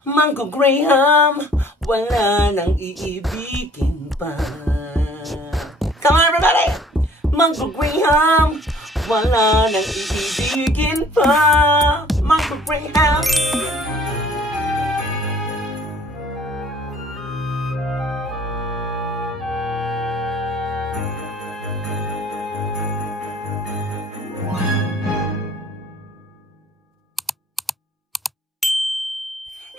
Mango Graham, wala nang iibigin pa. Come on everybody! Mango Graham, wala nang iibigin pa. Mango Graham.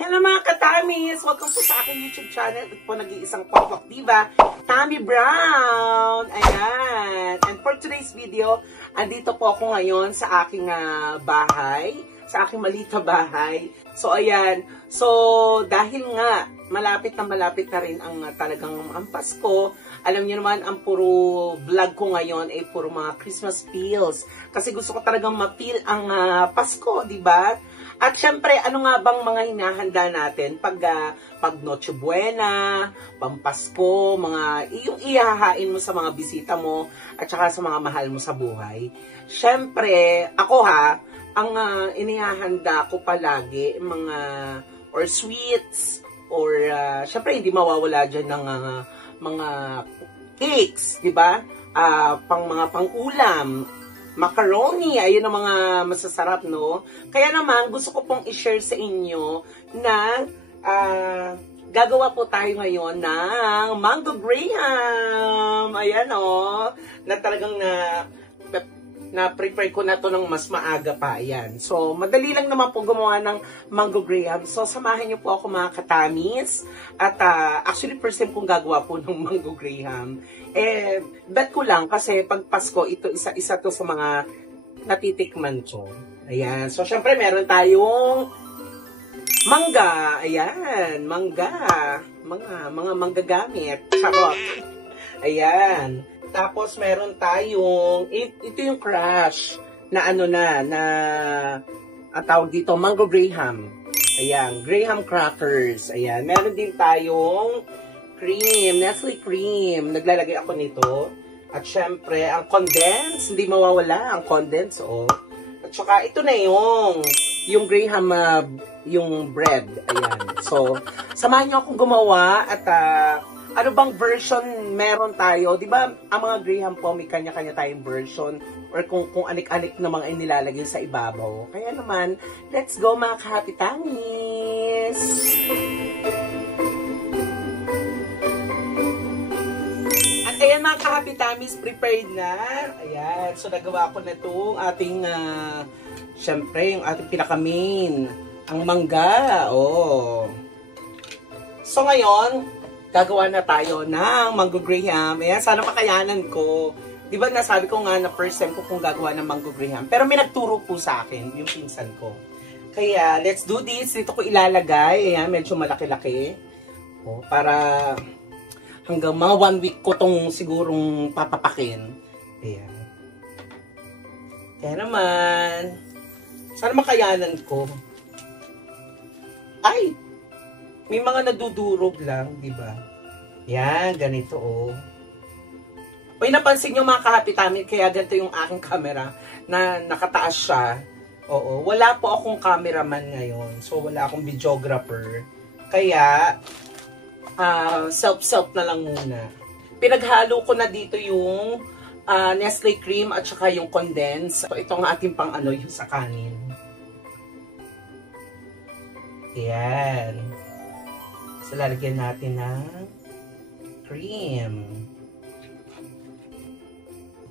Hello mga katamis! Welcome po sa aking YouTube channel. Ito po nag-iisang Pokwak Diva, Tammy Brown. Ayan. And for today's video, andito po ako ngayon sa aking bahay. Sa aking maliit na bahay. So ayan. So dahil nga malapit na rin ang talagang ang Pasko. Alam niyo naman, ang puro vlog ko ngayon ay puro mga Christmas feels. Kasi gusto ko talagang ma-feel ang Pasko, di ba? At syempre, ano nga bang mga hinahanda natin pag Noche Buena, Pampasko, yung ihahain mo sa mga bisita mo at saka sa mga mahal mo sa buhay. Syempre, ako ang inihahanda ko palagi mga or sweets or syempre hindi mawawala dyan ng mga cakes, di ba? Mga pang-ulam, macaroni, ayun ang mga masasarap, no? Kaya naman, gusto ko pong i-share sa inyo na gagawa po tayo ngayon ng Mango Graham. Ayan, oh. Na talagang na-prepare ko na to ng mas maaga pa. Ayan. So, madali lang naman po gumawa ng Mango Graham. So, samahan niyo po ako mga katamis. At actually, first time kong gagawa po ng Mango Graham. Bet ko lang kasi pag Pasko, ito isa to sa mga natitikman ko. Ayan. So, syempre, meron tayong mangga. Ayan. Mangga. Mga manggagamit. Charot. Ayan. Tapos, meron tayong, ito yung crush na ang tawag dito, Mango Graham. Ayan. Graham crackers. Ayan. Meron din tayong cream, Nestle cream. Naglalagay ako nito. At syempre, ang condense, hindi mawawala ang condense, oh. At saka, ito na yung Graham, yung bread. Ayan. So, samahan nyo akong gumawa at ano bang version meron tayo? Di ba, ang mga Graham po, may kanya-kanya tayong version or kung anik-anik na mga inilalagay sa ibabaw. Kaya naman, let's go mga ka-happy tamis! Ayan mga ka-happy tummies, prepared na. Ayan, so nagawa ko na itong ating, syempre, yung ating pinaka-main, ang mangga. Oh. So ngayon, gagawa na tayo ng Mango Graham. Ayan, sana makayanan ko. Di ba nasabi ko nga na first time ko kung gagawa ng Mango Graham. Pero may nagturo po sa akin, yung pinsan ko. Kaya, let's do this. Dito ko ilalagay. Ayan, medyo malaki-laki. Oh, para hanggang mga 1 week ko tong sigurong papapakin. Ayan. Kaya naman, sana makayanan ko. Ay! May mga nadudurog lang, di ba? Yan, ganito, oh. Uy, napansin nyo mga ka-happy tummy, kaya ganito yung aking camera na nakataas siya. Oo, wala po akong cameraman ngayon. So, wala akong videographer. Kaya, self-self na lang muna. Pinaghalo ko na dito yung Nestle cream at saka yung condense. So, ito ang ating pang yung sa kanin. Ayan. So, lalagyan natin ng cream.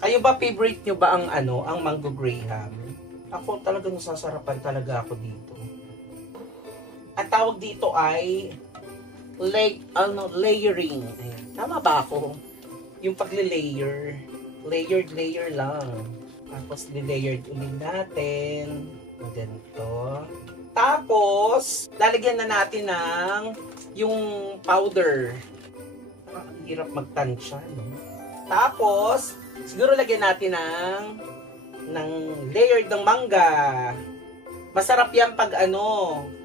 Kayo ba, favorite nyo ba ang ang Mango Graham? Ako talagang nasasarapan talaga ako dito. Ang tawag dito ay layering. Ayan. Tama ba ako? Yung pagle-layer. Layer lang. Tapos, layered ulit natin. Ganito. Tapos, lalagyan na natin ng yung powder. Ang hirap magtansya, no? Tapos, siguro lagyan natin ng layered ng mangga. Masarap yan pag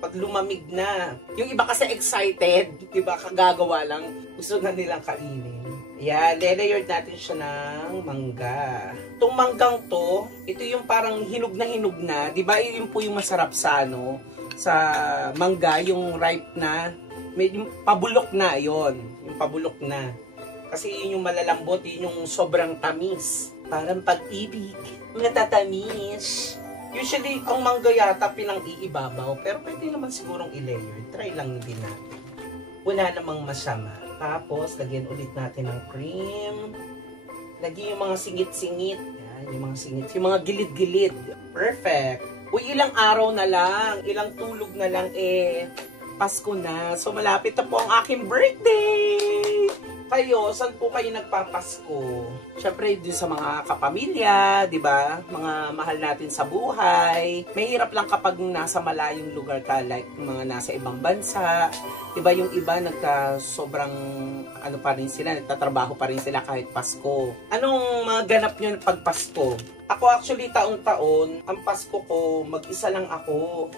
pag lumamig na. Yung iba kasi excited, diba, kagagawa lang, gusto na nilang kainin. Yan, layered natin siya ng mangga. Itong manggang to, ito yung parang hinog na, diba, yun po yung masarap sa mangga, yung ripe na, medyo pabulok na yon, yung pabulok na. Kasi yun yung malalambot, yun yung sobrang tamis. Parang pag-ibig, natatamis. Usually, ang mangga yata pinang-iibabaw, pero pwede naman sigurong i-layer. Try lang din natin. Wala namang masama. Tapos, lagyan ulit natin ng cream. Lagyan yung mga singit-singit. Yan, yung mga singit. Yung mga gilid-gilid. Perfect. Uy, ilang araw na lang, ilang tulog na lang, Pasko na. So, malapit na po ang aking birthday! Kayo, saan po kayo nagpapasko? Siyempre, din sa mga kapamilya, di ba? Mga mahal natin sa buhay. Mahirap lang kapag nasa malayong lugar ka, like mga nasa ibang bansa. Di ba yung iba, sobrang, ano pa rin sila, nagtatrabaho pa rin sila kahit Pasko. Anong mga ganap nyo pag Pasko? Ako actually, taon-taon, ang Pasko ko, mag-isa lang ako.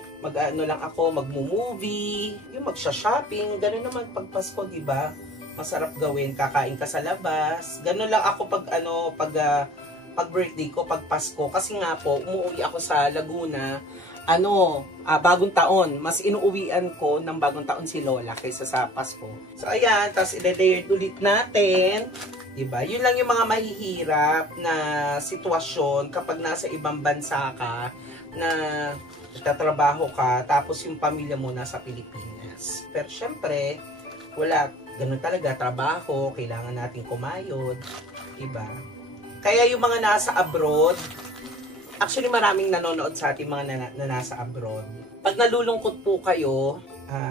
Magmo-movie, yung magsha-shopping, gano'n naman pag Pasko, di ba? Masarap gawin, kakain ka sa labas. Ganun lang ako pag birthday ko, pag Pasko. Kasi nga po, umuwi ako sa Laguna, bagong taon. Mas inuuwian ko ng bagong taon si Lola kaysa sa Pasko. So ayan, tapos i-layered ulit natin. Diba? Yun lang yung mga mahihirap na sitwasyon kapag nasa ibang bansa ka, na nagtatrabaho ka, tapos yung pamilya mo nasa Pilipinas. Pero syempre, wala. Ganun talaga, trabaho, kailangan natin kumayod, diba? Kaya yung mga nasa abroad, actually maraming nanonood sa ating mga na nasa abroad. Pag nalulungkot po kayo,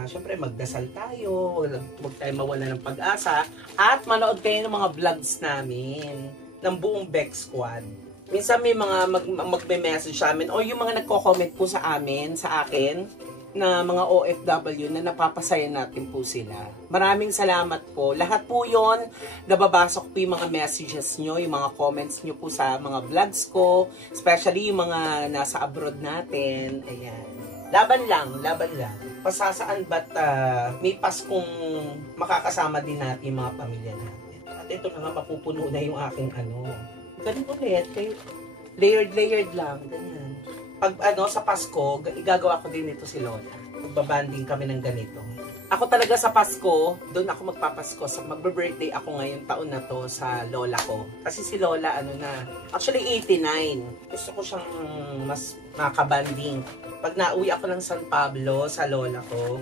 syempre magdasal tayo, huwag tayo mawala ng pag-asa, at manood kayo ng mga vlogs namin, ng buong Beck Squad. Minsan may mga magme-message sa amin, o yung mga nagko-comment po sa akin, na mga OFW na napapasaya natin po sila. Maraming salamat po. Lahat po yon, nababasa ko po yung mga messages nyo, yung mga comments nyo po sa mga vlogs ko, especially yung mga nasa abroad natin. Ayan. Laban lang. Pasasaan ba't may Paskong makakasama din natin yung mga pamilya natin. At ito na nga, mapupuno na yung aking Ganun ulit. Layered lang. Ganyan. Pag sa Pasko, igagawa ko din ito si Lola. Magbabanding kami ng ganito. Ako talaga sa Pasko, doon ako magpapasko. Magbe-birthday ako ngayon taon na to sa Lola ko. Kasi si Lola, actually 89. Gusto ko siyang mas makabanding. Pag nauwi ako ng San Pablo sa Lola ko,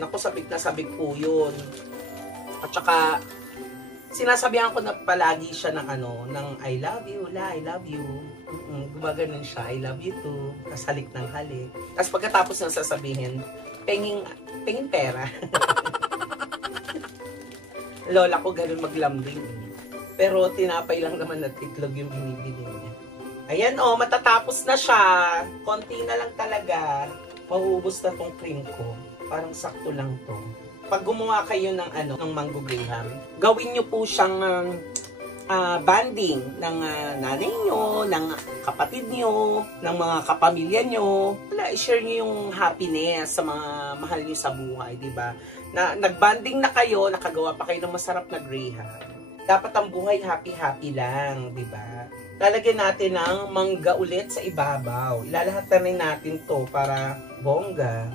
naku, sabik na sabik po yun. At saka, sinasabihan ko na palagi siya ng I love you, La, I love you. Gumaganon siya, I love you too. Tapos halik ng halik. Tapos pagkatapos nang sasabihin, pengin pera. Lola ko ganun maglambing. Pero tinapay lang naman at itlog yung binibili niya. Ayan matatapos na siya. Konti na lang talaga. Mauubos na tong cream ko. Parang sakto lang to. Pag gumawa kayo ng mango graham, gawin nyo po siyang banding ng nanay nyo, ng kapatid nyo, ng mga kapamilya nyo. I-share nyo yung happiness sa mga mahal nyo sa buhay, di ba? Na nagbanding na kayo, nakagawa pa kayo ng masarap na graham. Dapat ang buhay happy-happy lang, di ba? Lalagyan natin ng mangga ulit sa ibabaw. Ilalahat na rin natin to para bongga.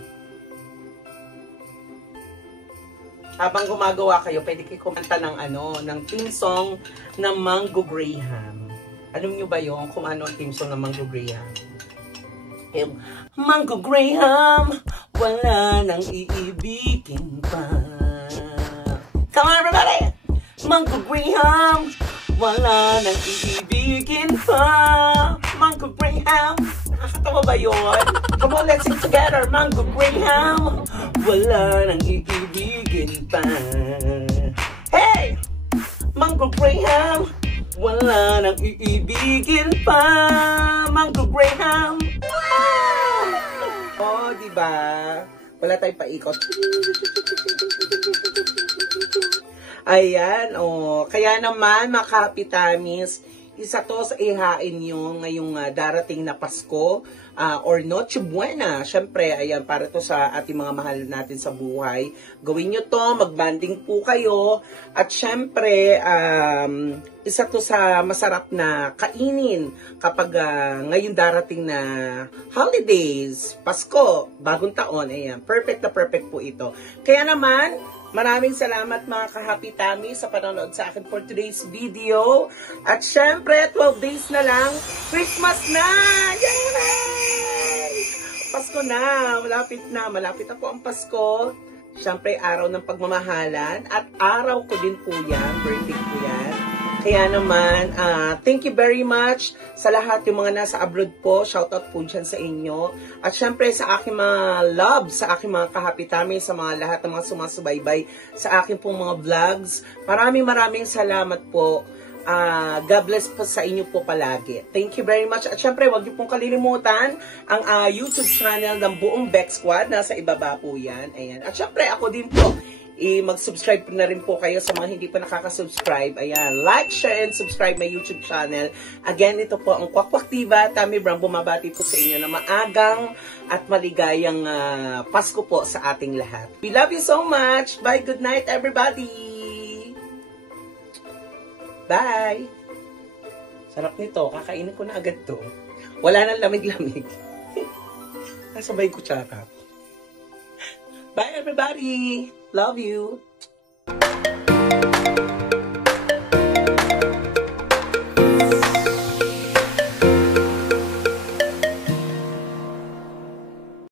Habang gumagawa kayo, pwede kayo kumanta ng theme song ng Mango Graham. Alam nyo ba yung kung ano ang theme song ng Mango Graham? Yung Mango Graham, wala nang iibigin pa. Come on everybody! Mango Graham, wala nang iibigin pa. Mango Graham, nakakatawa ba yun? Come on, let's sing together. Mango Graham, wala nang iibigin pa. Hey! Mango Graham, wala nang iibigin pa. Mango Graham. Oh, diba? Wala tayong paikot. Ayan, kaya naman, mga kapitamis, isa to sa ihain nyo ngayong darating na Pasko or Noche Buena. Syempre, ayan, para to sa ating mga mahal natin sa buhay. Gawin nyo to, magbanding po kayo. At syempre, isa to sa masarap na kainin kapag ngayon darating na holidays, Pasko, bagong taon, ayan, perfect na perfect po ito. Kaya naman, maraming salamat mga ka-Happy Tummy sa panonood sa akin for today's video. At syempre, 12 days na lang, Christmas na! Yay! Pasko na, malapit na po ang Pasko. Syempre, araw ng pagmamahalan at araw ko din po yan, birthday ko yan. Kaya naman, thank you very much sa lahat yung mga nasa abroad po. Shoutout po dyan sa inyo. At syempre sa aking mga love, sa aking mga ka-Happy Tummy, sa mga lahat ng mga sumasubaybay sa aking pong mga vlogs. Maraming salamat po. God bless po sa inyo po palagi. Thank you very much. At syempre, huwag niyo pong kalilimutan ang YouTube channel ng buong Bex Squad. Nasa ibaba po yan. Ayan. At syempre, ako din po. Mag-subscribe na rin po kayo sa mga hindi pa nakaka-subscribe. Ayan, like, share, and subscribe my YouTube channel. Again, ito po ang Kwakwak Diva. Tummy Brown, bumabati po sa inyo na maagang at maligayang Pasko po sa ating lahat. We love you so much. Bye, good night everybody. Bye. Sarap nito. Kakainin ko na agad to. Wala nang lamig-lamig. Nasabay kutsara. Bye everybody. Love you.